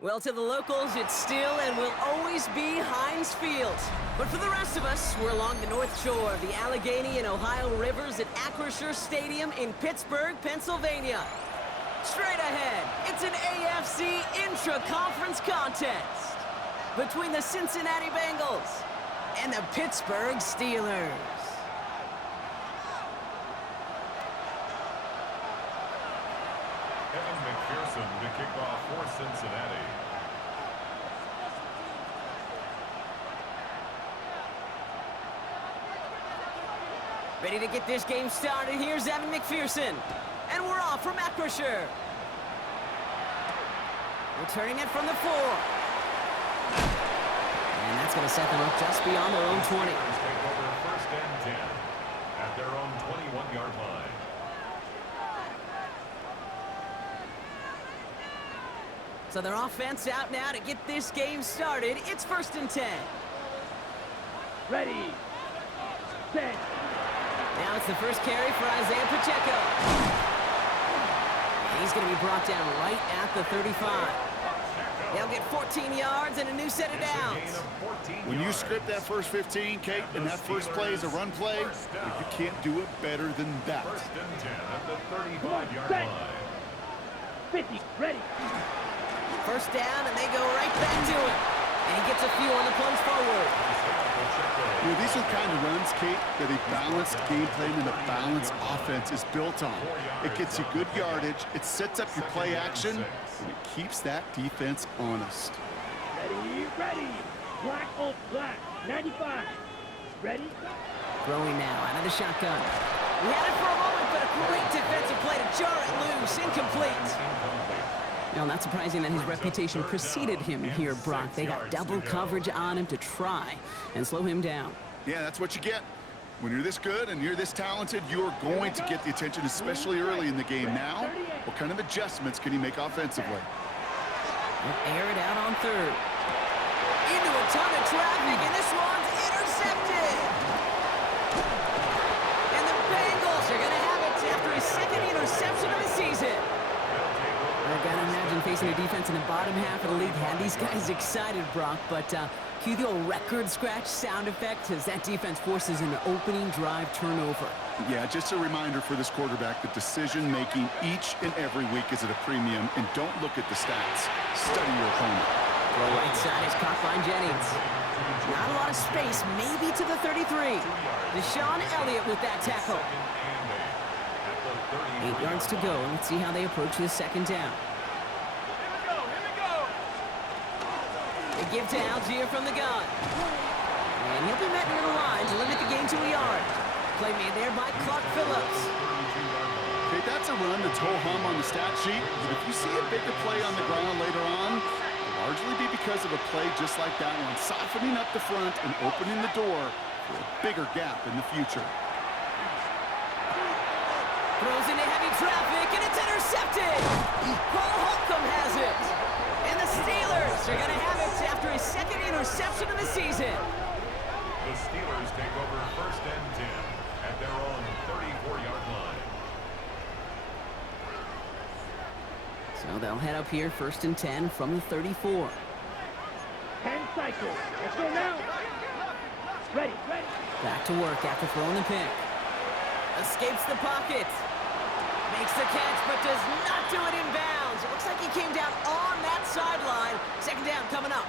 Well, to the locals, it's still and will always be Heinz Field. But for the rest of us, we're along the North Shore of the Allegheny and Ohio Rivers at Acrisure Stadium in Pittsburgh, Pennsylvania. Straight ahead, it's an AFC intra-conference contest between the Cincinnati Bengals and the Pittsburgh Steelers. To kick off for Cincinnati. Ready to get this game started. Here's Evan McPherson. And we're off from Acrisure. Returning it from the 4. And that's going to set them up just beyond their own 20. Take over first and 10 at their own 21-yard line. So their offense out now to get this game started. It's first and 10. Ready. Set. Now it's the first carry for Isaiah Pacheco. And he's going to be brought down right at the 35. They'll get 14 yards and a new set of downs. When you script that first 15, Kate, and that first play is a run play, you can't do it better than that. First and 10 at the 35-yard line. 50. Ready. First down, and they go right back to it. And he gets a few on the plunge forward. You know, these are the kind of runs, Kate, that a balanced game plan and a balanced offense is built on. It gets you good yardage, it sets up your play action, and it keeps that defense honest. Ready. Black on black. 95. Ready. Throwing now out of the shotgun. We had it for a moment, but a great defensive play to jar it loose. Incomplete. Now, not surprising that his reputation preceded him here, Brock. They got double coverage on him to try and slow him down. Yeah, that's what you get. When you're this good and you're this talented, you're going to get the attention, especially early in the game. Now, what kind of adjustments can he make offensively? They'll air it out on third. Into a ton of traffic, and this one's intercepted. And the Bengals are going to have it after his second interception of the season. I gotta imagine facing a defense in the bottom half of the league had these guys excited, Brock, but cue the old record scratch sound effect as that defense forces an opening drive turnover. Yeah, just a reminder for this quarterback that decision-making each and every week is at a premium, and don't look at the stats. Study your opponent. The right side is caught by Jennings. Not a lot of space, maybe to the 33. Deshaun Elliott with that tackle. 8 yards to go. Let's see how they approach this second down. They give to Algier from the gun. And he'll be met near the line to limit the gain to a yard. Play made there by Clark Phillips. Okay, that's a run that's ho-hum on the stat sheet, but if you see a bigger play on the ground later on, it'll largely be because of a play just like that one, softening up the front and opening the door for a bigger gap in the future. Throws into heavy traffic, and it's intercepted! Cole Holcomb has it! And the Steelers are going to have it after his second interception of the season. The Steelers take over first and 10 at their own 34-yard line. So they'll head up here first and 10 from the 34. 10 cycles. Let's go now. Ready. Back to work after throwing the pick. Escapes the pocket. Makes the catch, but does not do it in bounds. It looks like he came down on that sideline. Second down coming up.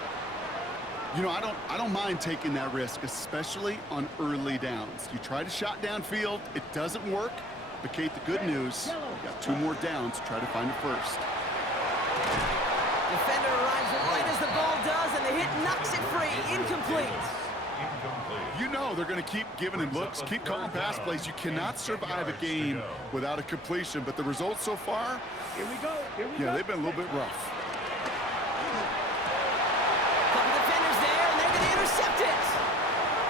You know, I don't mind taking that risk, especially on early downs. You try to shot downfield, it doesn't work. But, Kate, the good news, you got 2 more downs to try to find a first. Defender arrives right as the ball does, and the hit knocks it free. Incomplete. You know they're going to keep giving him looks, keep calling pass plays. You cannot survive a game without a completion. But the results so far, Here we go. yeah, they've been a little bit rough. Couple defenders there, and they're going to intercept it.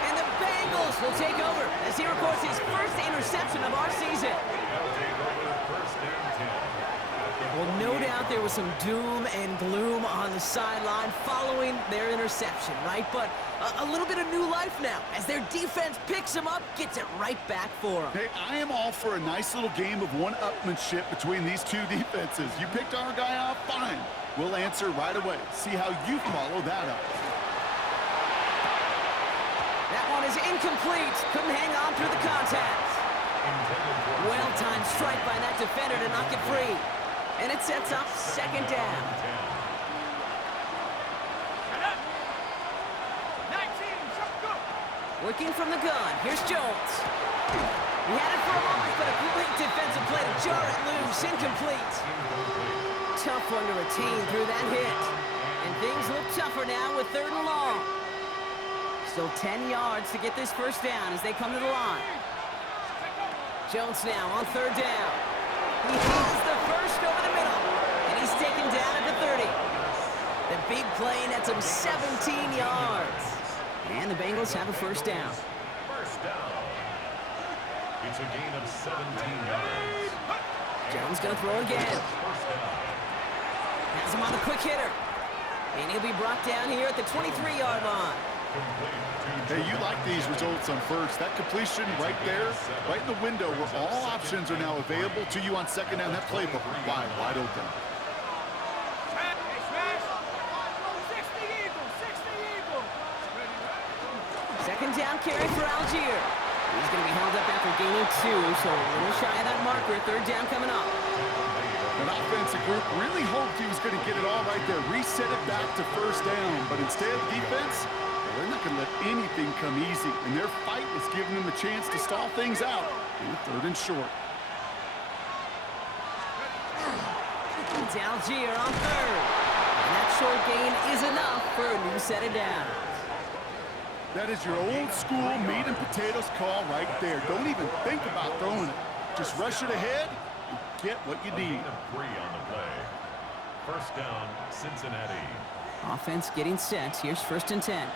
And the Bengals will take over as he records his first interception of our season. They'll take over first and 10 at Well, no doubt there was some doom and gloom on the sideline following their interception, right? But a little bit of new life now as their defense picks them up, gets it right back for them. Hey, I am all for a nice little game of one-upmanship between these two defenses. You picked our guy off, fine. We'll answer right away. See how you follow that up. That one is incomplete. Couldn't hang on through the contact. Well-timed strike by that defender to knock it free. And it sets up second down. Working from the gun. Here's Jones. He had it for a moment, but a great defensive play to jar it loose. Incomplete. Tough one to retain through that hit. And things look tougher now with 3rd and long. Still 10 yards to get this first down as they come to the line. Jones now on 3rd down. He has the first over the middle, and he's taken down at the 30. The big play nets him 17 yards. And the Bengals have a first down. First down. It's a gain of 17 yards. Jones going to throw again. First down. Has him on the quick hitter. And he'll be brought down here at the 23-yard line. Hey, you like these results on first. That completion right there, right in the window where all options are now available to you on second down. That playbook wide open. Second down carry for Algier. He's going to be held up after gaining 2, so a little shy of that marker. 3rd down coming up. An offensive group really hoped he was going to get it all right there, reset it back to first down, but instead defense, they're not going to let anything come easy, and their fight is giving them a chance to stall things out in 3rd and short. It's Algier on 3rd. And that short gain is enough for a new set of downs. That is your old school meat and potatoes call right there. Don't even think about throwing it. Just rush it ahead and get what you need. 3 on the play. First down, Cincinnati. Offense getting set. Here's 1st and 10.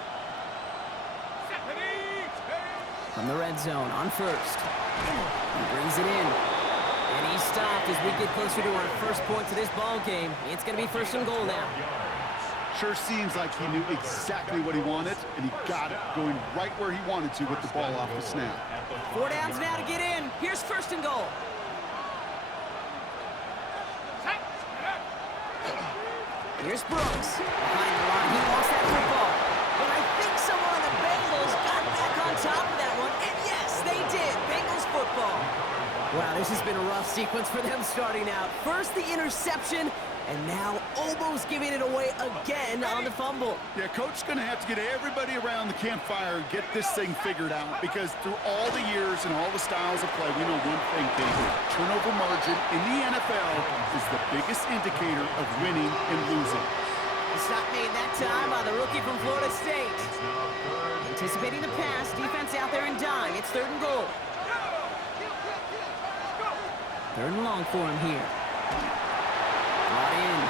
From the red zone on 1st. He brings it in. And he's stopped as we get closer to our first point to this ball game. It's going to be 1st and goal now. Sure seems like he knew exactly what he wanted, and he got it, going right where he wanted to with the ball off the snap. 4 downs now to get in. Here's 1st and goal. Here's Brooks. Behind the line, he lost that football. But I think someone on the Bengals got back on top of that one. And yes, they did. Bengals football. Wow, this has been a rough sequence for them starting out. First the interception, and now almost giving it away again on the fumble. Yeah, Coach's going to have to get everybody around the campfire and get this thing figured out, because through all the years and all the styles of play, we know one thing, David. Turnover margin in the NFL is the biggest indicator of winning and losing. The stop made that time by the rookie from Florida State. Anticipating the pass, defense out there and dime. It's 3rd and goal. 3rd and long for him here. Brought in.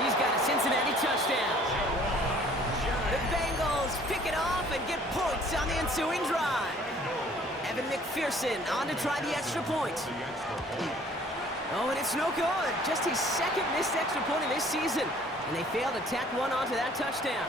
He's got a Cincinnati touchdown. The Bengals pick it off and get points on the ensuing drive. Evan McPherson on to try the extra point. Oh, and it's no good. Just his 2nd missed extra point of this season. And they failed to tack one onto that touchdown.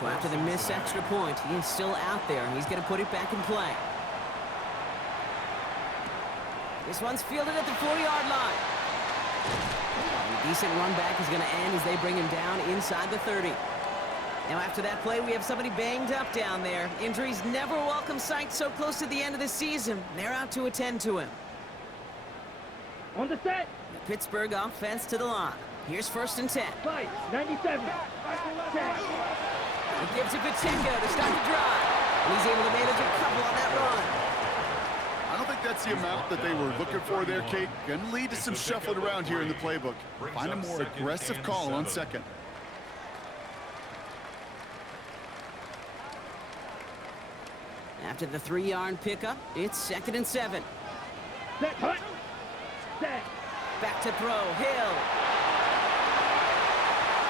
So after the missed extra point, he is still out there, and he's going to put it back in play. This one's fielded at the 40-yard line. A decent run back is going to end as they bring him down inside the 30. Now after that play, we have somebody banged up down there. Injuries never a welcome sight so close to the end of the season. They're out to attend to him. On the set. The Pittsburgh offense to the line. Here's 1st and 10. Fight. 97. 10. He gives it Pacheco to start the drive. And he's able to manage a couple on that run. I don't think that's the amount that they were looking for there, Kate. Going to lead to some shuffling around here in the playbook. Find a more aggressive call on 2nd. After the 3-yard pickup, it's 2nd and 7. Set. Hut. Set. Back to throw, Hill.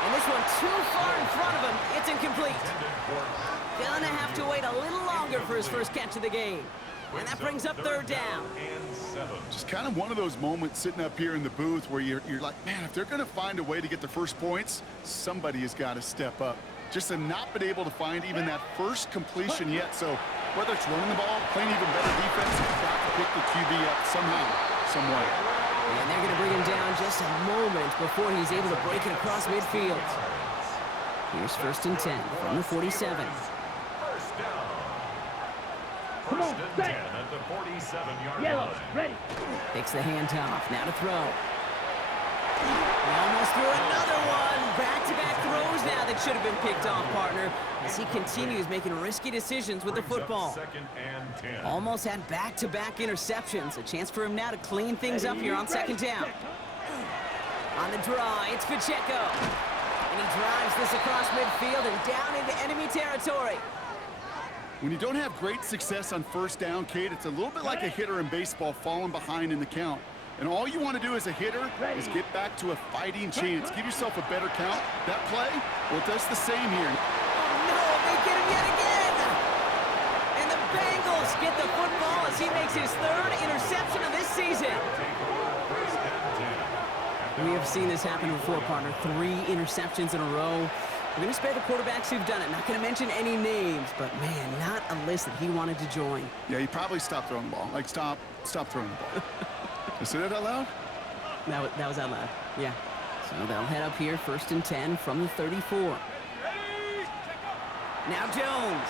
And this one too far in front of him. It's incomplete. Gonna have to wait a little longer for his first catch of the game. And that brings up 3rd down. Just kind of one of those moments sitting up here in the booth where you're like, man, if they're going to find a way to get the first points, somebody has got to step up. Just have not been able to find even that first completion yet. So whether it's running the ball, playing even better defense, you've got to pick the QB up somehow, some way. And they're going to bring him down just a moment before he's able to break it across midfield. Here's 1st and 10 from the 47. Come on, set. At the 47-yard Yellow. line. Ready. Takes the handoff. Now to throw. He almost threw another one. Back-to-back throws now that should have been picked off, partner, as he continues making risky decisions with the football. 2nd and 10. Almost had back-to-back interceptions. A chance for him now to clean things up here on 2nd down. On the draw, it's Pacheco. And he drives this across midfield and down into enemy territory. When you don't have great success on 1st down, Kate, it's a little bit like a hitter in baseball falling behind in the count. And all you want to do as a hitter is get back to a fighting chance. Give yourself a better count. That play, well, it does the same here. Oh, no, they get him yet again. And the Bengals get the football as he makes his 3rd interception of this season. We have seen this happen before, partner. 3 interceptions in a row. We're going to spare the quarterbacks who've done it. Not going to mention any names, but, man, not a list that he wanted to join. Yeah, he probably stopped throwing the ball. Like, stop throwing the ball. Did I say that out loud? That was out loud, yeah. So they'll head up here, 1st and 10 from the 34. Now Jones.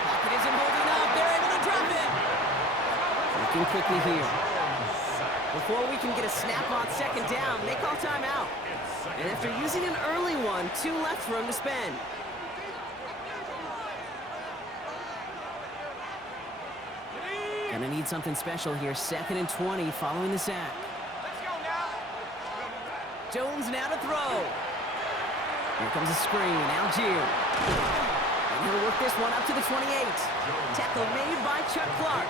Pocket isn't holding up. They're able to drop it. Looking quickly here. Before we can get a snap on 2nd down, they call timeout. And after using an early one, 2 left for him to spend. Gonna need something special here. 2nd and 20 following the sack. Jones now to throw. Here comes a screen. Algier. And he'll work this one up to the 28. Tackle made by Chuck Clark.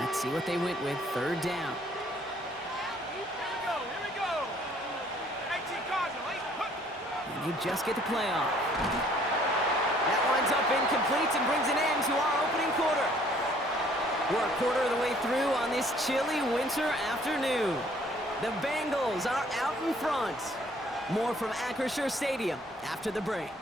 Let's see what they went with. 3rd down. And they just get the play off. That winds up incomplete and brings an end to our opening quarter. We're a quarter of the way through on this chilly winter afternoon. The Bengals are out in front. More from Acrisure Stadium after the break.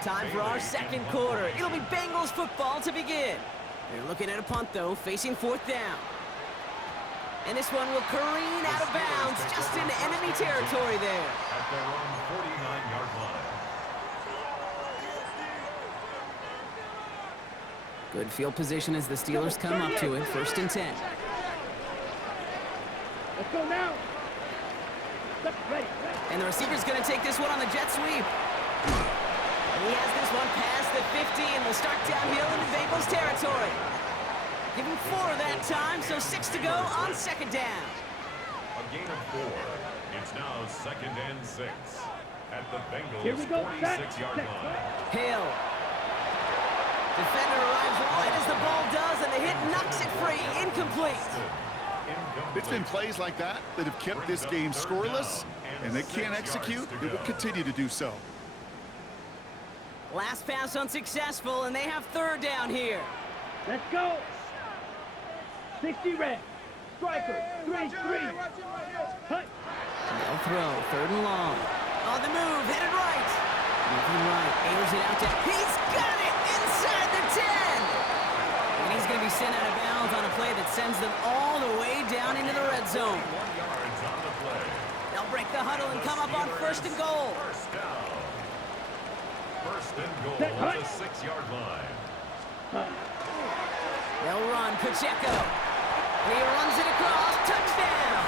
Time for our 2nd quarter. It'll be Bengals football to begin. They're looking at a punt, though, facing 4th down. And this one will careen out of bounds just into enemy territory there. At their own 49-yard line. Good field position as the Steelers come up to it. 1st and 10. Let's go now. Ready. And the receiver's going to take this one on the jet sweep. And he has this one past the 50 and will start downhill into Bengals territory. Give him 4 that time, so 6 to go on 2nd down. A gain of 4. It's now 2nd and 6 at the Here we Bengals' go. 46-yard line. Hill. Defender arrives right as the ball does, and the hit knocks it free. Incomplete. It's been plays like that that have kept this game scoreless, and they can't execute. It will continue to do so. Last pass unsuccessful, and they have 3rd down here. Let's go. 60 red. Striker. 3-3. Hut. They'll throw. 3rd and long. On the move, headed right. Moving right, airs it out to... He's got it inside the 10! And he's going to be sent out of bounds on a play that sends them all the way down into the red zone. 1 yards on the play. They'll break the huddle and come up on 1st and goal. First down. 1st and goal Set, at the 6-yard line. They'll run. Pacheco. He runs it across. Touchdown!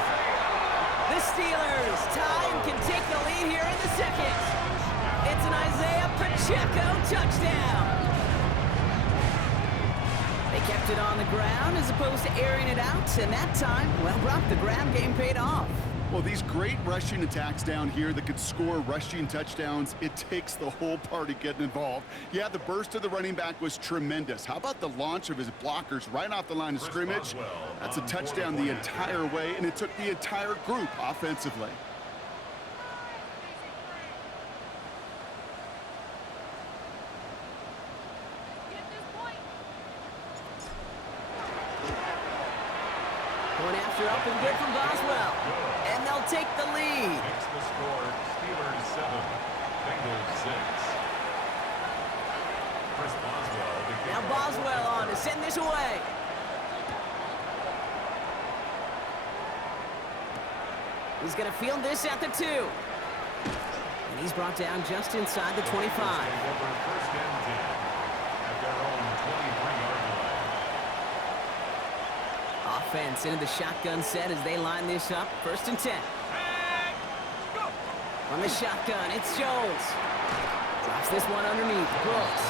The Steelers tie and can take the lead here in the 2nd. It's an Isaiah Pacheco touchdown. They Kept it on the ground as opposed to airing it out, and that time, well, Brock, the ground game paid off. Well, these great rushing attacks down here that could score rushing touchdowns, it takes the whole party getting involved. Yeah, the burst of the running back was tremendous. How about the launch of his blockers right off the line of scrimmage? That's a touchdown the entire way, and it took the entire group offensively. Going after up and good from Boswell. And they'll take the lead. Makes the score Steelers 7, Bengals 6. Chris Boswell. Now Boswell on to send this away. He's going to field this at the 2. And he's brought down just inside the 25. Over first and 10 at their own 23-yard line. Offense into the shotgun set as they line this up. First and 10. On the shotgun, it's Jones. Drops this one underneath. Brooks.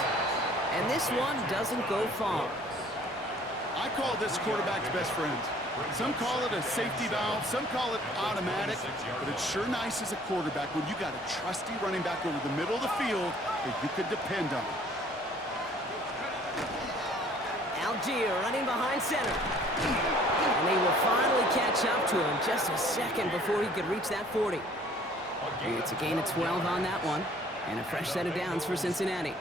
And this one doesn't go far. I call this quarterback's best friend. Some call it a safety valve, some call it automatic, but it's sure nice as a quarterback when you got a trusty running back over the middle of the field that you could depend on. Algier running behind center. And they will finally catch up to him just a second before he could reach that 40. It's a gain of 12 on that one. And a fresh set of downs for Cincinnati.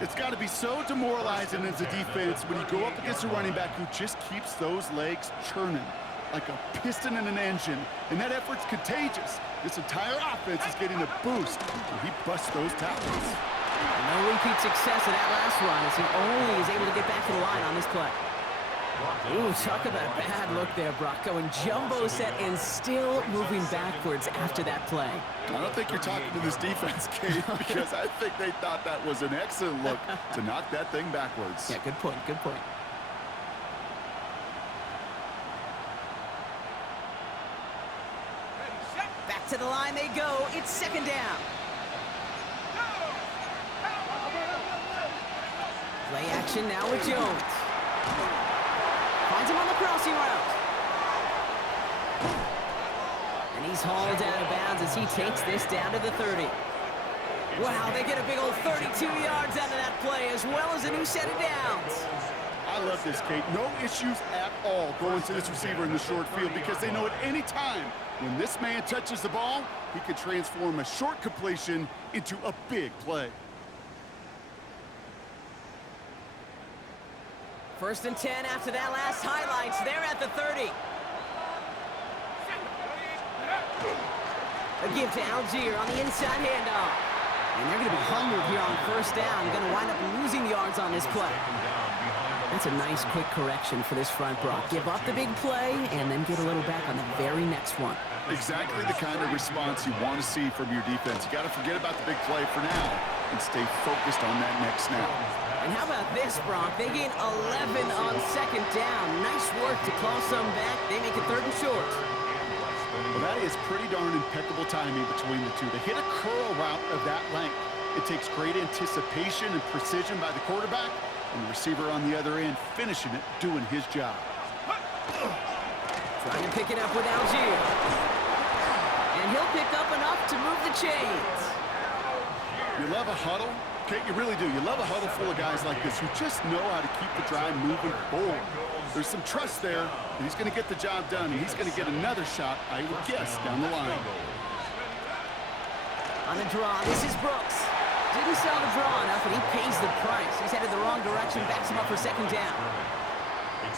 It's got to be so demoralizing as a defense when you go up against a running back who just keeps those legs churning like a piston in an engine. And that effort's contagious. This entire offense is getting a boost when he busts those tackles. No repeat success of that last run as he only is able to get back to the line on this play. Ooh, talk about a bad look there, Brock. Going jumbo set and still moving backwards after that play. I don't think you're talking to this defense, Kate, because I think they thought that was an excellent look to knock that thing backwards. Yeah, good point, good point. Back to the line they go. It's second down. Play action now with Jones. Finds him on the crossing route. And he's hauled out of bounds as he takes this down to the 30. Wow, they get a big old 32 yards out of that play as well as a new set of downs. I love this, Kate. No issues at all going to this receiver in the short field because they know at any time when this man touches the ball, he can transform a short completion into a big play. First and 10 after that last highlights. They're at the 30. A give to Algier on the inside handoff. And they're going to be humbled here on first down. Going to wind up losing yards on this play. That's a nice quick correction for this front, Brock. Give up the big play and then get a little back on the very next one. Exactly the kind of response you want to see from your defense. You got to forget about the big play for now and stay focused on that next snap. And how about this, Brock? They gain 11 on second down. Nice work to claw some back. They make it third and short. Well, that is pretty darn impeccable timing between the two. They hit a curl route of that length. It takes great anticipation and precision by the quarterback, and the receiver on the other end finishing it, doing his job. Trying to pick it up with Algier. And he'll pick up enough to move the chains. You love a huddle? Kate, you really do. You love a huddle full of guys like this who just know how to keep the drive moving forward. There's some trust there that he's going to get the job done, and he's going to get another shot, I would guess, down the line. On the draw, this is Brooks. Didn't sell the draw enough, and he pays the price. He's headed the wrong direction, backs him up for second down.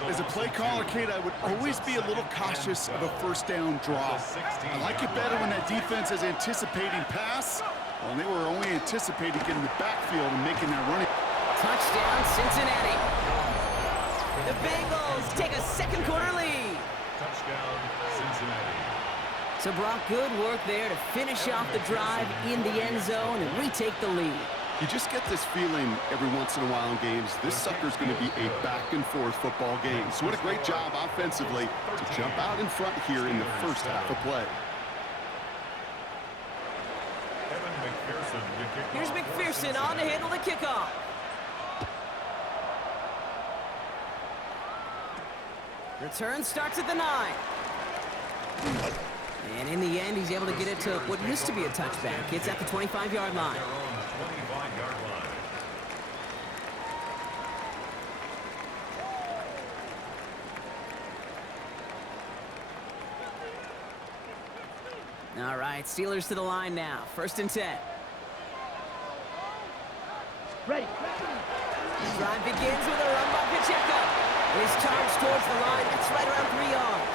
As a play caller, Kate, I would always be a little cautious of a first down draw. I like it better when that defense is anticipating pass. Well, they were only anticipating getting the backfield and making that running. Touchdown, Cincinnati. The Bengals take a second quarter lead. Touchdown, Cincinnati. So Brock, good work there to finish off the drive in the end zone and retake the lead. You just get this feeling every once in a while in games, this sucker's going to be a back-and-forth football game. So what a great job offensively to jump out in front here in the first half of play. Here's McPherson on to handle the kickoff. Return starts at the 9. And in the end, he's able to get it to what used to be a touchback. It's at the 25-yard line. Their own 25-yard line. All right, Steelers to the line now. 1st and 10. Ready. The drive begins with a run by Pacheco. His charge towards the line. That's right around 3 yards.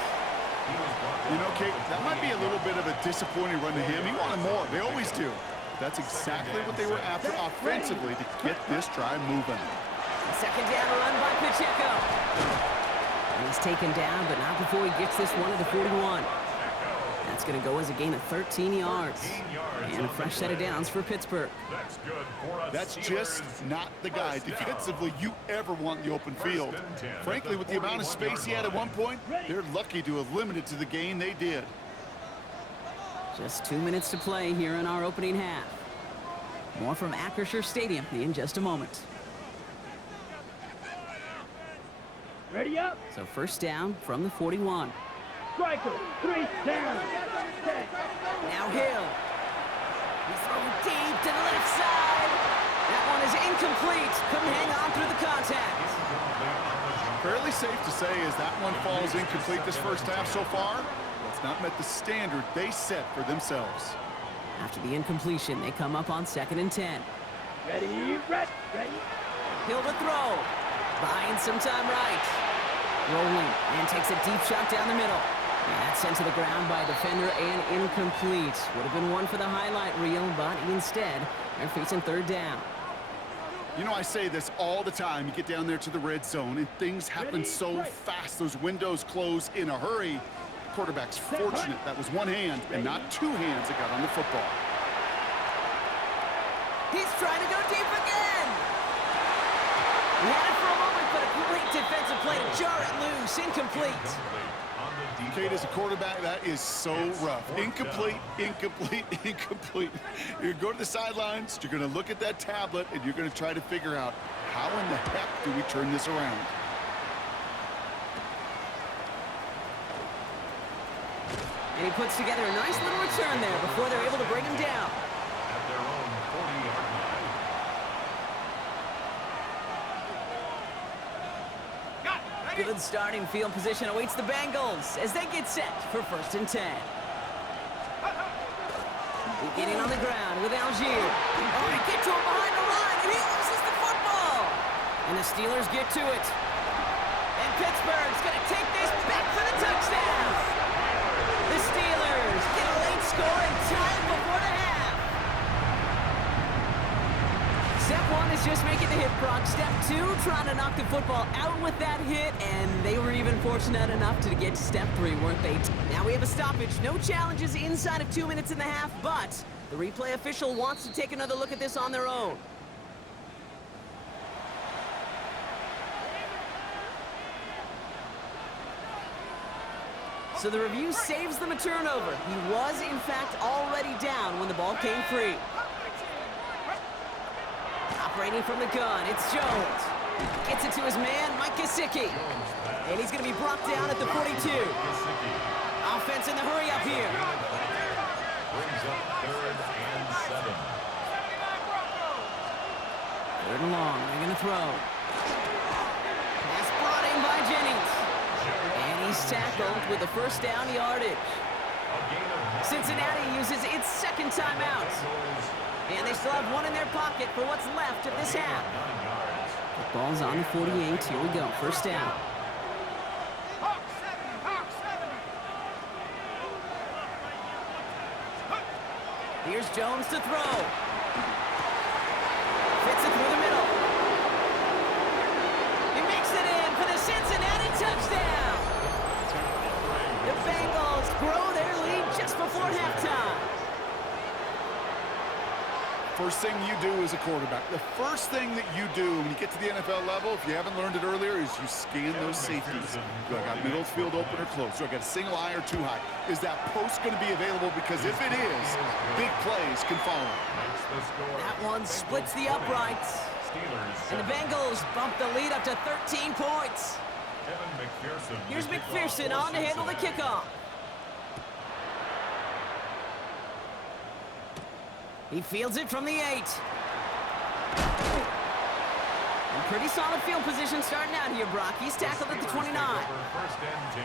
You know, Kate, that might be a little bit of a disappointing run to him. He wanted more. They always do. That's exactly what they were after offensively to get this drive moving. A 2nd down run by Pacheco. And he's taken down, but not before he gets this one to the 41. That's going to go as a gain of 13 yards. And a fresh set of downs for Pittsburgh. That's good for us. That's just not the guy defensively you ever want in the open field. Frankly, with the amount of space he had at one point, they're lucky to have limited to the gain they did. Just 2 minutes to play here in our opening half. More from Acrisure Stadium in just a moment. Ready up. So 1st down from the 41. Striker. 3 down. Now Hill. He's thrown deep to the left side. That one is incomplete. Couldn't hang on through the contact. Fairly safe to say as that one falls incomplete this first half so far, it's not met the standard they set for themselves. After the incompletion, they come up on 2nd and 10. Ready. Hill to throw. Buying some time right. Rolling and takes a deep shot down the middle. And that's sent to the ground by a defender and incomplete. Would have been one for the highlight reel, but instead, they're facing 3rd down. You know, I say this all the time. You get down there to the red zone, and things happen so fast. Those windows close in a hurry. Quarterback's fortunate that was one hand and not 2 hands that got on the football. He's trying to go deep again. He had it for a moment, but a great defensive play to jar it loose. Incomplete. Kate, as a quarterback, that is so rough. Incomplete, incomplete, incomplete. You're going to go to the sidelines, you're going to look at that tablet, and you're going to try to figure out how in the heck do we turn this around. And he puts together a nice little return there before they're able to bring him down. At their own 40-yard line. Good starting field position awaits the Bengals as they get set for 1st and 10. Beginning on the ground with Algier. Oh, they get to him behind the line, and he loses the football. And the Steelers get to it. And Pittsburgh's going to take this back for the touchdown. The Steelers get a late score and tie it before the half. Step 1 is just making the hit, Brock. Step 2, trying to knock the football out with that hit, and they were even fortunate enough to get to step 3, weren't they? Now we have a stoppage. No challenges inside of 2 minutes and a half, but the replay official wants to take another look at this on their own. So the review saves them a turnover. He was, in fact, already down when the ball came free. Operating from the gun, it's Jones. Gets it to his man, Mike Gesicki. And he's going to be brought down at the 42. Offense in the hurry up here. Brings up 3rd and 7. 3rd and long, they're going to throw. Pass brought in by Jennings. And he's tackled with the 1st down yardage. Cincinnati uses its 2nd timeout. And they still have one in their pocket for what's left of this half. The ball's on the 48. Here we go. 1st down. Here's Jones to throw. Fits it through the middle. He makes it in for the Cincinnati touchdown. The Bengals grow their lead just before halftime. First thing you do as a quarterback, the first thing that you do when you get to the NFL level, if you haven't learned it earlier, is you scan those safeties. Do I got middle field open or close? Do I got a single high or 2 high? Is that post going to be available? Because if it is, big plays can follow. That one splits the uprights. And the Bengals bump the lead up to 13 points. Here's McPherson on to handle the kickoff. He fields it from the 8. And pretty solid field position starting out here, Brock. He's tackled at the 29. First and 10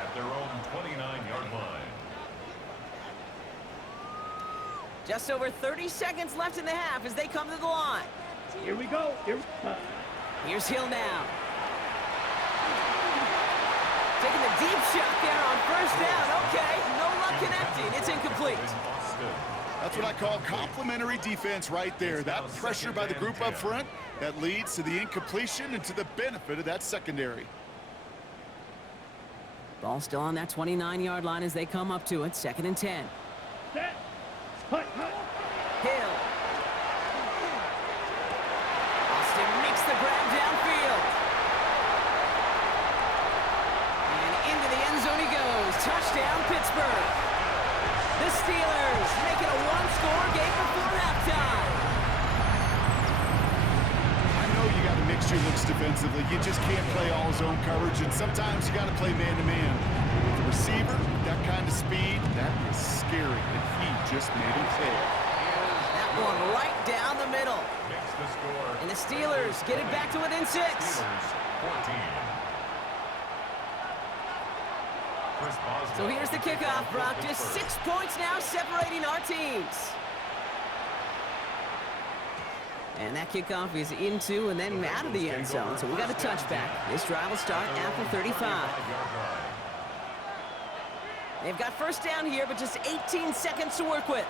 at their own 29-yard line. Just over 30 seconds left in the half as they come to the line. Here we go. Here's Hill now. Taking the deep shot there on first down. Okay, no luck connecting. It's incomplete. That's what I call complimentary defense right there. That pressure by the group up front that leads to the incompletion and to the benefit of that secondary. Ball still on that 29-yard line as they come up to it. 2nd and 10. Set. Hut. Hill. Austin makes the grab downfield. And into the end zone he goes. Touchdown, Pittsburgh. The Steelers make it a one-score game before halftime. I know you got to mix your looks defensively. You just can't play all zone coverage, and sometimes you got to play man-to-man. With the receiver, that kind of speed, that is scary, and he just made him pay. That one right down the middle. And the Steelers get it back to within 6. So here's the kickoff, Brock. Just 6 points now separating our teams. And that kickoff is into and then out of the end zone. So we got a touchback. This drive will start after 35. They've got first down here, but just 18 seconds to work with.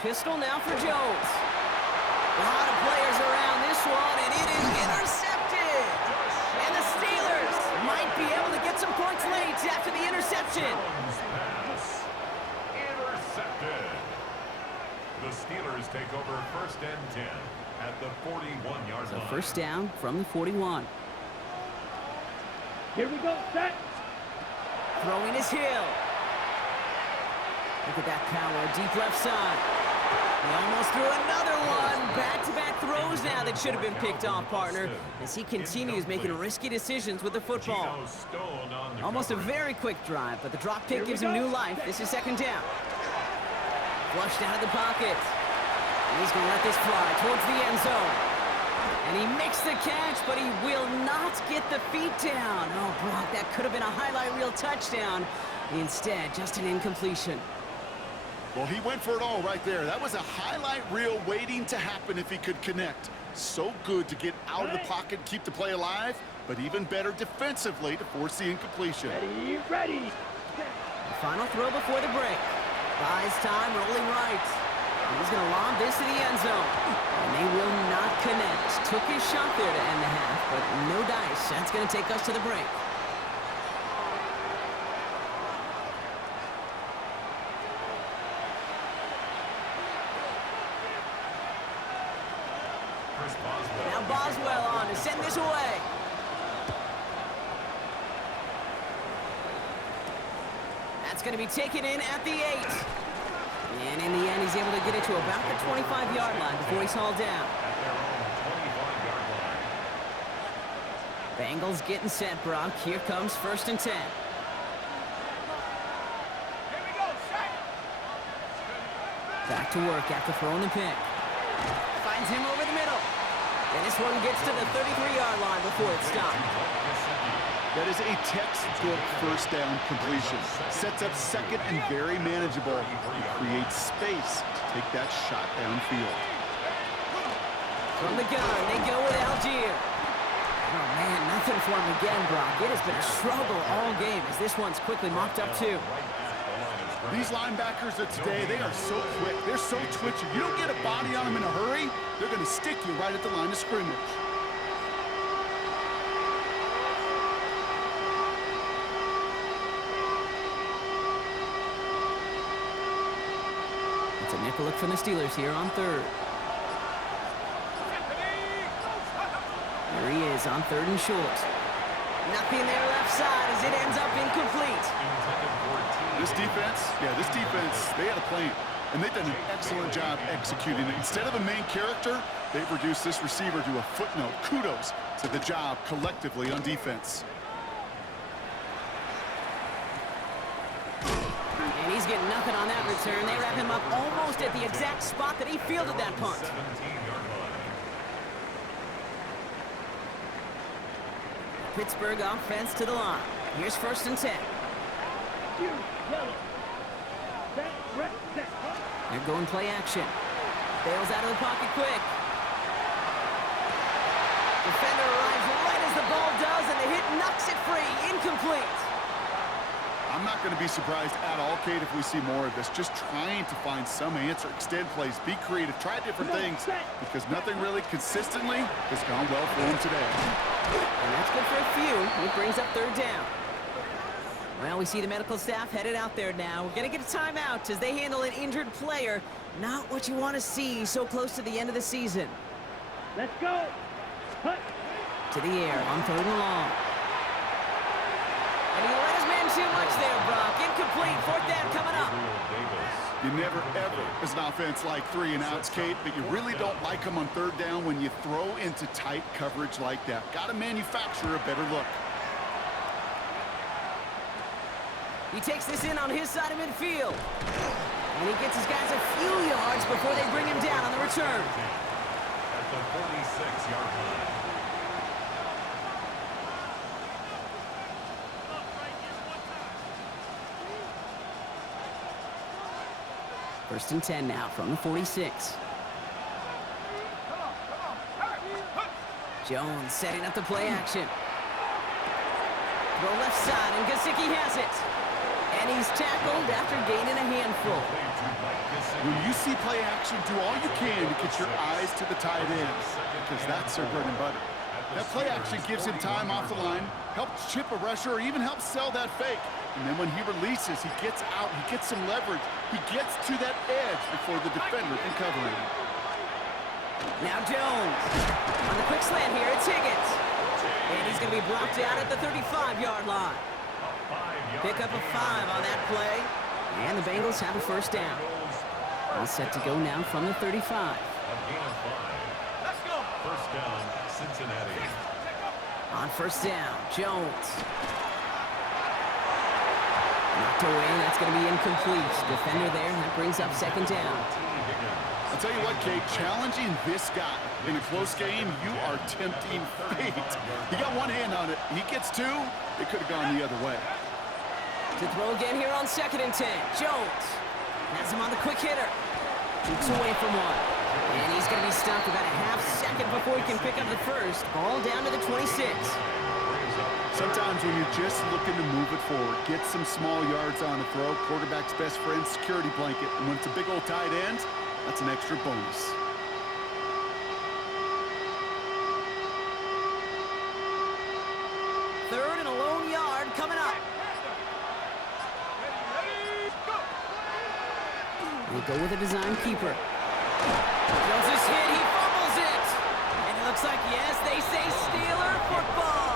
Pistol now for Jones. A lot of players around this one, and it is intercepted. And the Steelers might be able to get some points late after the interception. Intercepted. The Steelers take over first and 10 at the 41-yard line. So first down from the 41. Here we go. Set. Throwing is Hill. Look at that power, deep left side. He almost threw another one. Back-to-back throws now that should have been picked off, partner, as he continues making risky decisions with the football. Almost a very quick drive, but the drop pick gives him new life. This is 2nd down. Flushed out of the pocket. And he's going to let this fly towards the end zone. And he makes the catch, but he will not get the feet down. Oh, Brock, that could have been a highlight reel touchdown. Instead, just an incompletion. Well, he went for it all right there. That was a highlight reel waiting to happen if he could connect. So good to get out of the pocket, keep the play alive, but even better defensively to force the incompletion. Ready. The final throw before the break. Buys time, rolling right. And he's going to lob this to the end zone. And they will not connect. Took his shot there to end the half, but no dice. That's going to take us to the break. Now Boswell on to send this away. That's going to be taken in at the 8. And in the end, he's able to get it to about the 25-yard line before he's hauled down. Bengals getting set, Brock. Here comes 1st and 10. Back to work after throwing the pick. Finds him over the middle. And this one gets to the 33-yard line before it's stopped. That is a textbook first down completion. Sets up 2nd and very manageable. He creates space to take that shot downfield. From the gun, they go with Algier. Oh, man, nothing for him again, Brock. It has been a struggle all game as this one's quickly mopped up, too. These linebackers of today, they are so quick. They're so twitchy. You don't get a body on them in a hurry, they're going to stick you right at the line of scrimmage. It's a nickel look from the Steelers here on 3rd. There he is on 3rd and short. Nothing there left side as it ends up incomplete. This defense, they had a plan, and they've done an excellent job executing it. Instead of a main character, They've reduced this receiver to a footnote. Kudos to the job collectively on defense. And he's getting nothing on that return. They wrap him up almost at the exact spot that he fielded that punt. 17-yard line. Pittsburgh offense to the line. Here's 1st and 10. You yellow. Set, red, set. They're going play action. Bails out of the pocket quick. Defender arrives right as the ball does, and the hit knocks it free. Incomplete. I'm not going to be surprised at all, Kate, if we see more of this. Just trying to find some answer, extend plays, be creative, try different things, because nothing really consistently has gone well for him today. And that's good for a few. It brings up 3rd down. Well, we see the medical staff headed out there now. We're going to get a timeout as they handle an injured player. Not what you want to see so close to the end of the season. Let's go. Hut. To the air on 3rd and long. And he let his man too much there, Brock. Incomplete. 4th down coming up. You never, ever, as an offense, like 3 and outs, Kate, but you really don't like them on 3rd down when you throw into tight coverage like that. Got to manufacture a better look. He takes this in on his side of midfield. And he gets his guys a few yards before they bring him down on the return. At the 46-yard line. First and 10 now from the 46. Jones setting up the play action. Throw left side, and Gesicki has it. And he's tackled after gaining a handful. When you see play action, do all you can to get your eyes to the tight ends, because that's their bread and butter. That play action gives him time off the line, helps chip a rusher, or even helps sell that fake. And then when he releases, he gets out, he gets some leverage. He gets to that edge before the defender can cover him. Now Jones. On the quick slant here, it's Higgins. And he's going to be blocked out at the 35-yard line. Pick up a 5 on that play. And the Bengals have a 1st down. All set to go now from the 35. A gain of 5. Let's go. 1st down, Cincinnati. On 1st down, Jones. Knocked away, that's going to be incomplete. Defender there, and that brings up 2nd down. I'll tell you what, Kate, challenging this guy in a close game, you are tempting fate. He got one hand on it. He gets 2. It could have gone the other way. To throw again here on 2nd and 10. Jones has him on the quick hitter. Shoots away from one. And he's going to be stopped about a half second before he can pick up the 1st. Ball down to the 26. Sometimes when you're just looking to move it forward, get some small yards on a throw, quarterback's best friend, security blanket. And when it's a big old tight end, that's an extra bonus. Third and a lone yard coming up. They go with a design keeper. Jones is hit, he fumbles it. And it looks like, yes, they say Steeler football.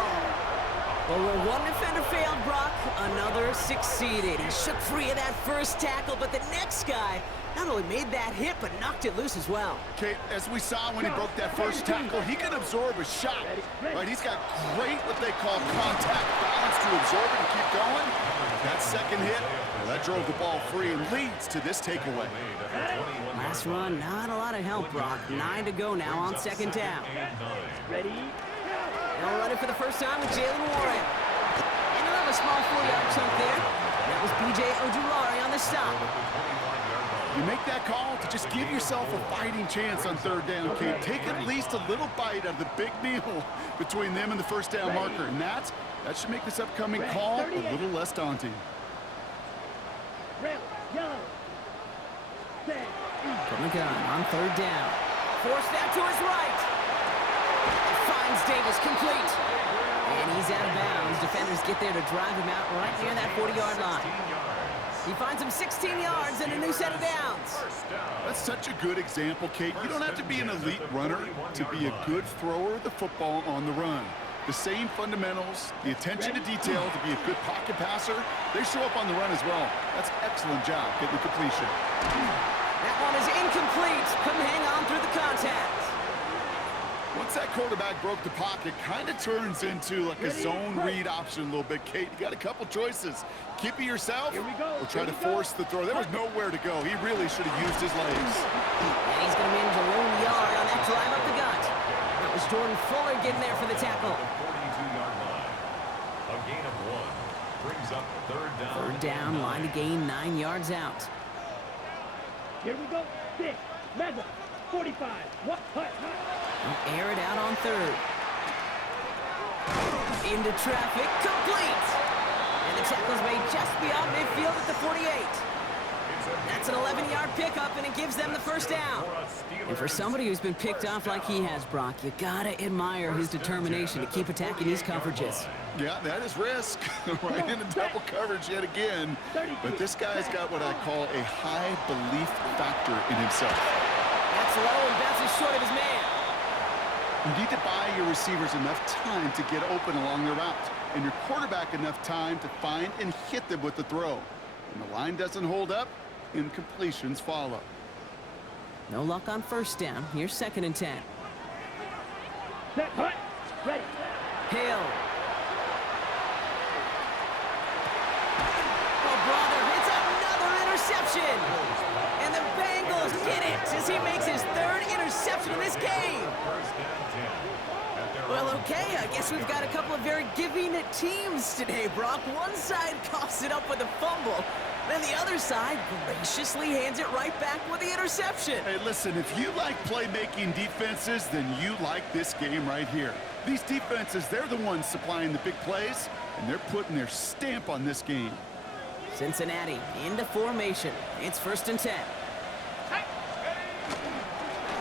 Well, where one defender failed, Brock, another succeeded. He shook free of that 1st tackle, but the next guy not only made that hit, but knocked it loose as well. Kate, as we saw when he broke that 1st tackle, he can absorb a shot. Right? He's got great, what they call contact balance to absorb it and keep going. That 2nd hit, well, that drove the ball free and leads to this takeaway. Last run, not a lot of help, Brock. 9 to go now on 2nd down. Ready. They'll run it for the 1st time with Jalen Warren. And they'll have a small 4-yard chunk there. That was B.J. Ojulari on the stop. You make that call to just give yourself a fighting chance on 3rd down, Kate. Take at least a little bite out of the big meal between them and the 1st down marker. And that should make this upcoming call a little less daunting. Red, yellow. Set. From the gun on 3rd down. Forced out to his right. Finds Davis complete. And he's out of bounds. Defenders get there to drive him out right near that 40-yard line. He finds him 16 yards and a new set of downs. That's such a good example, Kate. You don't have to be an elite runner to be a good thrower of the football on the run. The same fundamentals, the attention to detail to be a good pocket passer, they show up on the run as well. That's an excellent job getting the completion. That one is incomplete. Couldn't hang on through the contact. Once that quarterback broke the pocket, kind of turns into like a zone read option a little bit, Kate. You got a couple choices. Keep it yourself or try to force the throw. There was nowhere to go. He really should have used his legs. And he's going to manage a lone yard on that drive up the gut. That was Jordan Fuller getting there for the tackle. 42-yard line. A gain of 1 brings up third down. Third down, line to gain 9 yards out. Here we go. 6. Madden 45. What? Hut. They'll air it out on third. Into traffic, complete. And the tackle's made just beyond midfield at the 48. That's an 11-yard pickup, and it gives them the first down. And for somebody who's been picked off like he has, Brock, you gotta admire his determination to keep attacking these coverages. Yeah, that is risk. Right into double coverage yet again. But this guy's got what I call a high belief factor in himself. That's low and bounces short of his man. You need to buy your receivers enough time to get open along their route, and your quarterback enough time to find and hit them with the throw. When the line doesn't hold up, incompletions follow. No luck on first down. Here's 2nd and 10. Set. Hut. Ready. Hill. Oh, brother, it's another interception. And the Bengals get it as he makes his 3rd interception in this game. Well, okay, I guess we've got a couple of very giving teams today, Brock. One side coughs it up with a fumble, then the other side graciously hands it right back with the interception. Hey, listen, if you like playmaking defenses, then you like this game right here. These defenses, they're the ones supplying the big plays, and they're putting their stamp on this game. Cincinnati into formation. It's 1st and 10.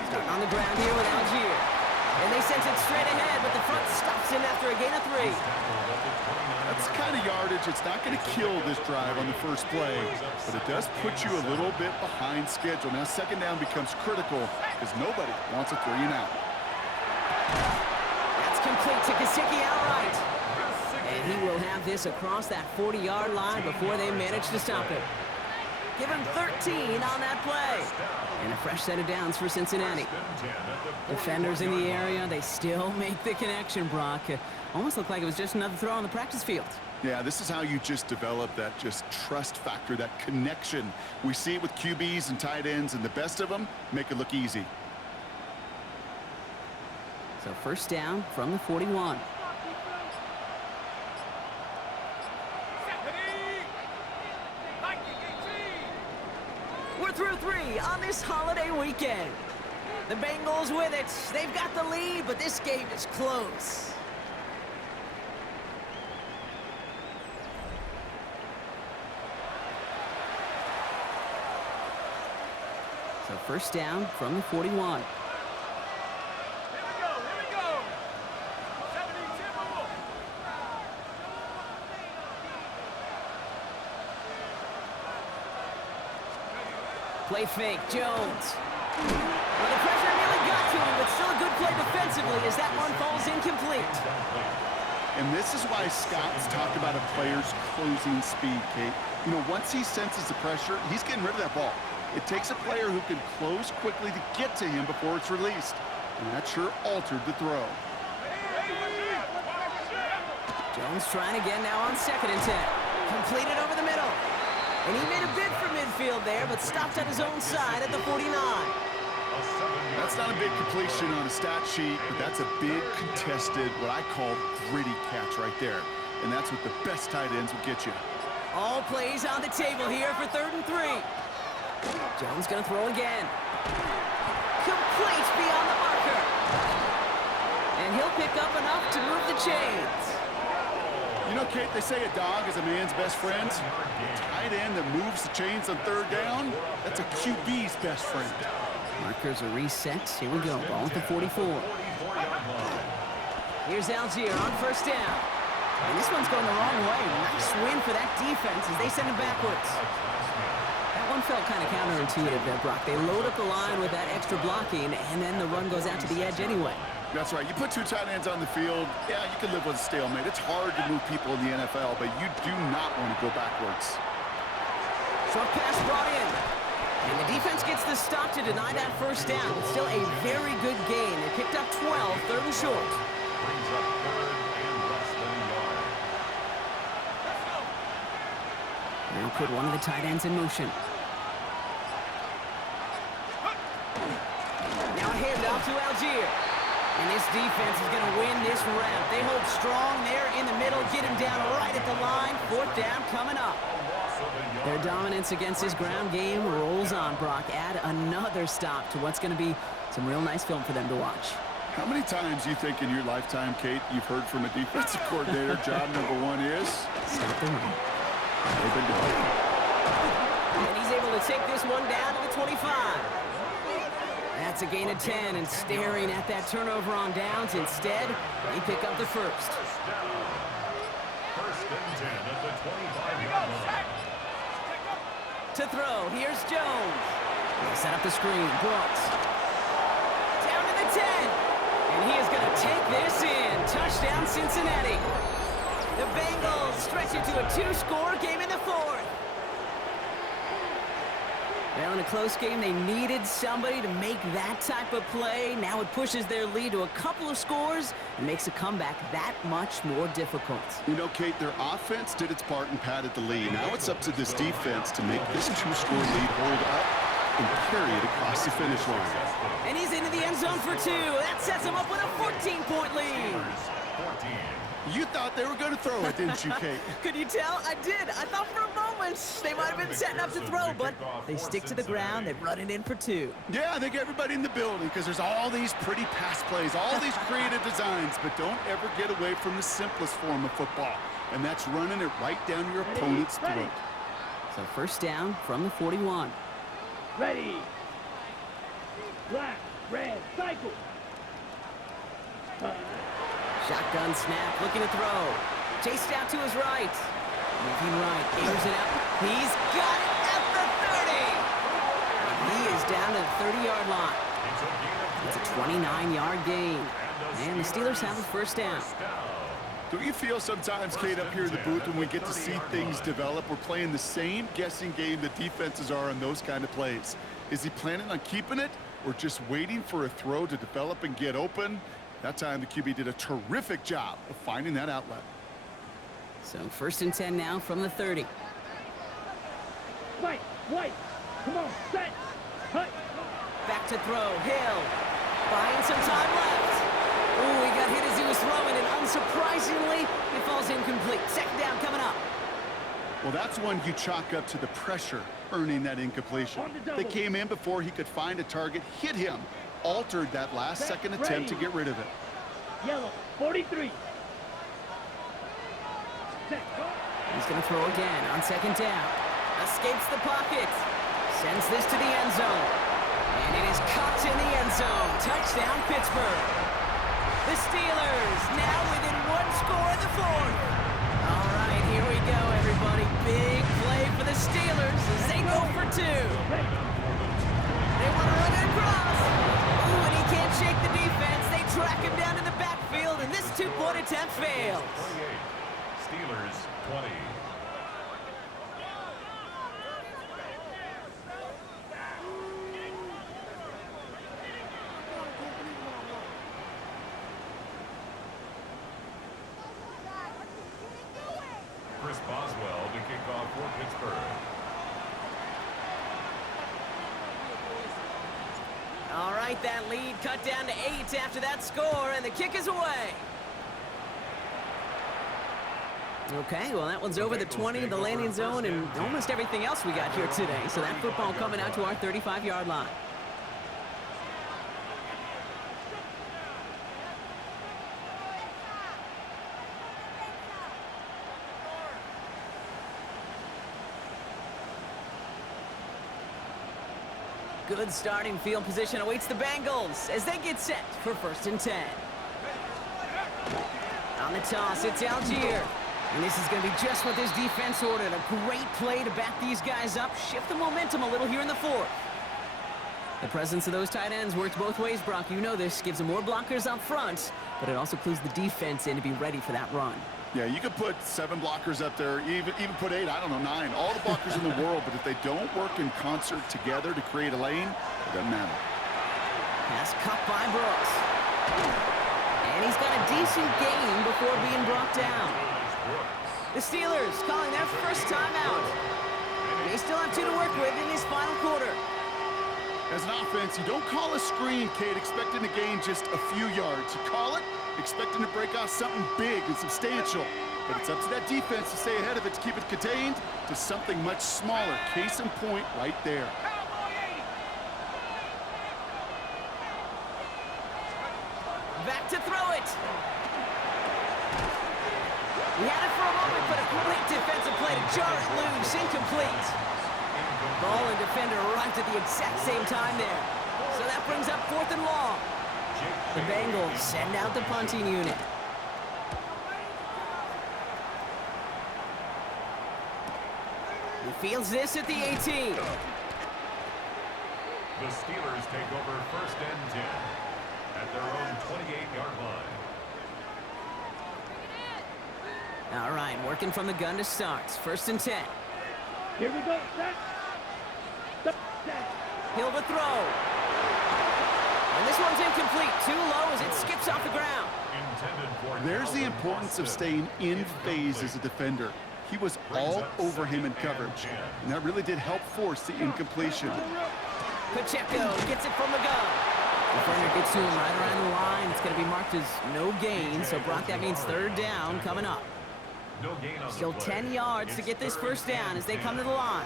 Starting on the ground here with Algier. And they sent it straight ahead, but the front stops him after a gain of 3. That's the kind of yardage. It's not going to kill this drive on the first play, but it does put you a little bit behind schedule. Now, 2nd down becomes critical because nobody wants a 3-and-out. That's complete to Gesicki outright. And he will have this across that 40-yard line before they manage to stop him. Give him 13 on that play. And a fresh set of downs for Cincinnati. Defenders in the area, they still make the connection, Brock. Almost looked like it was just another throw on the practice field. Yeah, this is how you just develop that just trust factor, that connection. We see it with QBs and tight ends, and the best of them make it look easy. So 1st down from the 41. We're through 3 on this holiday weekend. The Bengals with it. They've got the lead, but this game is close. So 1st down from the 41. Play fake, Jones. Well, the pressure nearly got to him, but still a good play defensively as that one falls incomplete. And this is why scouts talk about a player's closing speed, Kate. You know, once he senses the pressure, he's getting rid of that ball. It takes a player who can close quickly to get to him before it's released. And that sure altered the throw. Jones trying again now on 2nd and 10. Completed over the middle. And he made a bid for midfield there, but stopped at his own side at the 49. That's not a big completion on a stat sheet, but that's a big contested, what I call gritty catch right there. And that's what the best tight ends will get you. All plays on the table here for 3rd and 3. Jones gonna throw again. Complete beyond the marker. And he'll pick up enough to move the chains. You know, Kate, they say a dog is a man's best friend. A tight end that moves the chains on 3rd down, that's a QB's best friend. Markers are reset. Here we go. Ball at the 44. Here's Algier on 1st down. And this one's going the wrong way. Nice win for that defense as they send him backwards. That one felt kind of counterintuitive there, Brock. They load up the line with that extra blocking, and then the run goes out to the edge anyway. That's right. You put 2 tight ends on the field, yeah, you can live with a stalemate. It's hard to move people in the NFL, but you do not want to go backwards. Short pass brought in. And the defense gets the stop to deny that first down. It's still a very good gain. They picked up 12, third and short. Brings up third and less than a yard. Now put one of the tight ends in motion. Now a handoff to Algier. And this defense is going to win this round. They hold strong there in the middle, get him down right at the line. Fourth down coming up. Their dominance against his ground game rolls on, Brock. Add another stop to what's going to be some real nice film for them to watch. How many times you think in your lifetime, Kate, you've heard from a defensive coordinator, job number one is? Stop the run. They've been doing it. And he's able to take this one down to the 25. That's a gain of 10, and staring at that turnover on downs. Instead, they pick up the first. First and 10 at the 25-yard line. To throw, here's Jones. They set up the screen, Brooks. Down to the 10. And he is going to take this in. Touchdown, Cincinnati. The Bengals stretch it to a 2-score game in the fourth. Well, in a close game, they needed somebody to make that type of play. Now it pushes their lead to a couple of scores and makes a comeback that much more difficult. You know, Kate, their offense did its part and padded the lead. Now it's up to this defense to make this 2-score lead hold up and carry it across the finish line. And he's into the end zone for 2. That sets him up with a 14-point lead. 14. You thought they were going to throw it, didn't you, Kate? Could you tell? I did. I thought for a moment they might have been setting up to throw, but they stick to the ground. They run it in for 2. Yeah, I think everybody in the building, because there's all these pretty pass plays, all these creative designs, but don't ever get away from the simplest form of football, and that's running it right down your opponent's throat. So first down from the 41. Ready. Black, red, cycle. Shotgun snap, looking to throw. Chased out to his right. Moving right, airs it out. He's got it at the 30. And he is down to the 30-yard line. It's a 29-yard gain. And the Steelers have a first down. Don't you feel sometimes, Kate, up here in the booth when we get to see things develop, we're playing the same guessing game that defenses are on those kind of plays? Is he planning on keeping it or just waiting for a throw to develop and get open? That time, the QB did a terrific job of finding that outlet. So first and 10 now from the 30. White, come on, set, cut. Back to throw, Hill. Buying some time left. Ooh, he got hit as he was throwing, and unsurprisingly, it falls incomplete. Second down coming up. Well, that's one you chalk up to the pressure earning that incompletion. They came in before he could find a target, hit him, altered that last second attempt to get rid of it. Yellow, 43. Set, go. He's going to throw again on second down. Escapes the pocket. Sends this to the end zone. And it is caught in the end zone. Touchdown, Pittsburgh. The Steelers now within 1 score in the fourth. All right, here we go, everybody. Big play for the Steelers as they go for 2. They want to run it across. Ooh, and he can't shake the defense. They track him down in the backfield, and this 2-point attempt fails. 28. Steelers 20. Chris Boswell to kick off for Pittsburgh. All right, that lead cut down to 8 after that score, and the kick is away. Okay, well, that one's over the 20, the landing zone, and almost everything else we got here today. So that football coming out to our 35-yard line. Good starting field position awaits the Bengals as they get set for first and 10. On the toss, it's Algier. And this is going to be just what this defense ordered. A great play to back these guys up, shift the momentum a little here in the fourth. The presence of those tight ends works both ways, Brock. You know this. Gives them more blockers up front, but it also clues the defense in to be ready for that run. Yeah, you could put 7 blockers up there, even put 8, I don't know, 9. All the blockers in the world, but if they don't work in concert together to create a lane, it doesn't matter. Pass cut by Brooks. And he's got a decent gain before being brought down. The Steelers calling their first timeout. They still have 2 to work with in this final quarter. As an offense, you don't call a screen, Kate, expecting to gain just a few yards. You call it expecting to break off something big and substantial. But it's up to that defense to stay ahead of it, to keep it contained to something much smaller. Case in point right there. Back to throw it. He had it for a moment, but a great defensive play to jar it loose. Incomplete. Ball and defender arrived at the exact same time there. So that brings up 4th and long. The Bengals send out the punting unit. He fields this at the 18. The Steelers take over 1st and 10 at their own 28-yard line. All right, working from the gun to start. 1st and 10. Here we go. Set. Hill to throw. And this one's incomplete. Too low as it skips off the ground. There's the importance of staying in phase as a defender. He was all over him in coverage, and that really did help force the incompletion. Pacheco gets it from the gun. Defender gets to him right around the line. It's going to be marked as no gain, so Brock, that means 3rd down coming up. Still 10 yards to get this 1st down as they come to the line.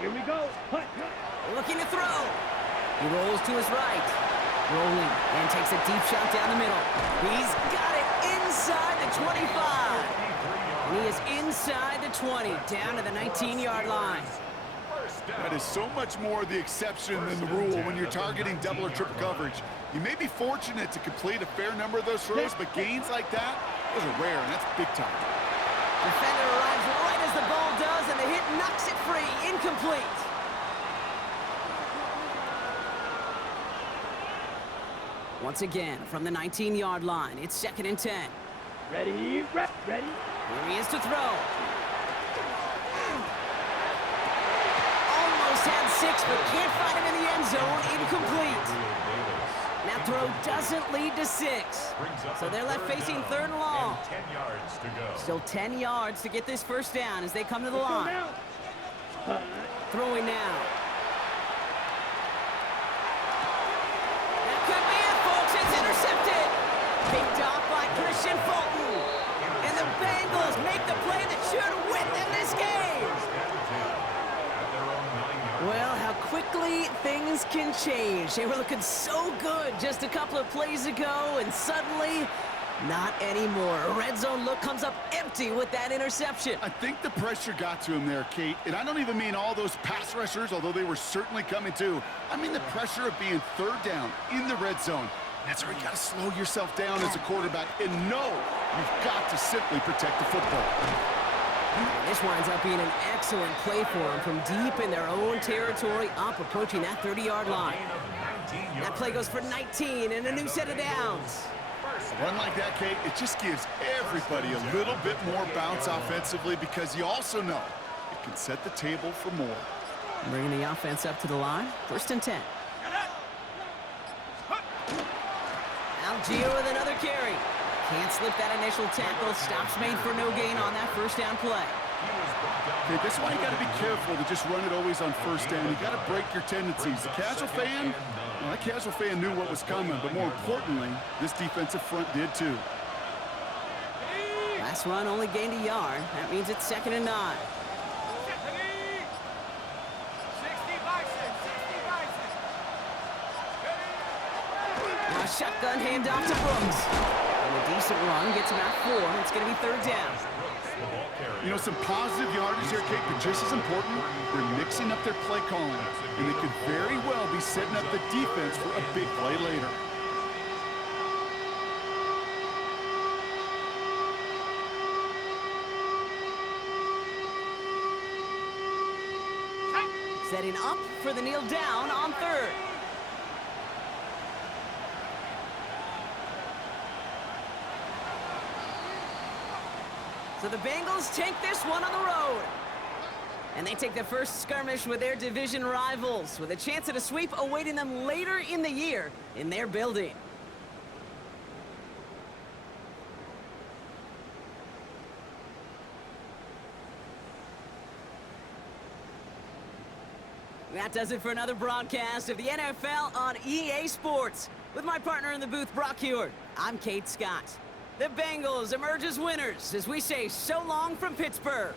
Here we go. Hut. Looking to throw. He rolls to his right. Rolling and takes a deep shot down the middle. He's got it inside the 25. And he is inside the 20, down to the 19-yard line. That is so much more the exception than the rule when you're targeting double or triple coverage. You may be fortunate to complete a fair number of those throws, but gains like that, those are rare, and that's big time. Defender arrives right as the ball does, and the hit knocks it free. Incomplete. Once again, from the 19-yard line, it's 2nd and 10. Ready. Here he is to throw. Almost had 6, but can't find him in the end zone. Incomplete. That throw doesn't lead to 6. So they're left facing 3rd and long. 10 yards to go. Still 10 yards to get this 1st down as they come to the line. Throwing now. That could be it, folks. It's intercepted. Picked off by Christian Fulton. And the Bengals make the play that should win them this game. Well, how quickly things can change. They were looking so good just a couple of plays ago, and suddenly, not anymore. A red zone look comes up empty with that interception. I think the pressure got to him there, Kate. And I don't even mean all those pass rushers, although they were certainly coming too. I mean the pressure of being 3rd down in the red zone. That's where you got to slow yourself down as a quarterback and know you've got to simply protect the football. And this winds up being an excellent play for them from deep in their own territory, up approaching that 30-yard line. That play goes for 19 and a new set of downs. A run like that, Kate, it just gives everybody a little bit more bounce offensively because you also know it can set the table for more. Bringing the offense up to the line. 1st and 10. Algier with another carry. Can't slip that initial tackle. Stops made for no gain on that 1st down play. Okay, this is why you got to be careful to just run it always on 1st down. You got to break your tendencies. The casual fan, well, that casual fan knew what was coming, but more importantly, this defensive front did too. Last run only gained a yard. That means it's 2nd and 9. Now shotgun handoff to Brooks. And a decent run gets him out 4. It's going to be 3rd down. You know, some positive yardage here, Kate, but just as important, they're mixing up their play calling. And they could very well be setting up the defense for a big play later. Setting up for the kneel down on 3rd. So the Bengals take this one on the road. And they take the first skirmish with their division rivals, with a chance at a sweep awaiting them later in the year in their building. That does it for another broadcast of the NFL on EA Sports. With my partner in the booth, Brock Heward, I'm Kate Scott. The Bengals emerge as winners as we say so long from Pittsburgh.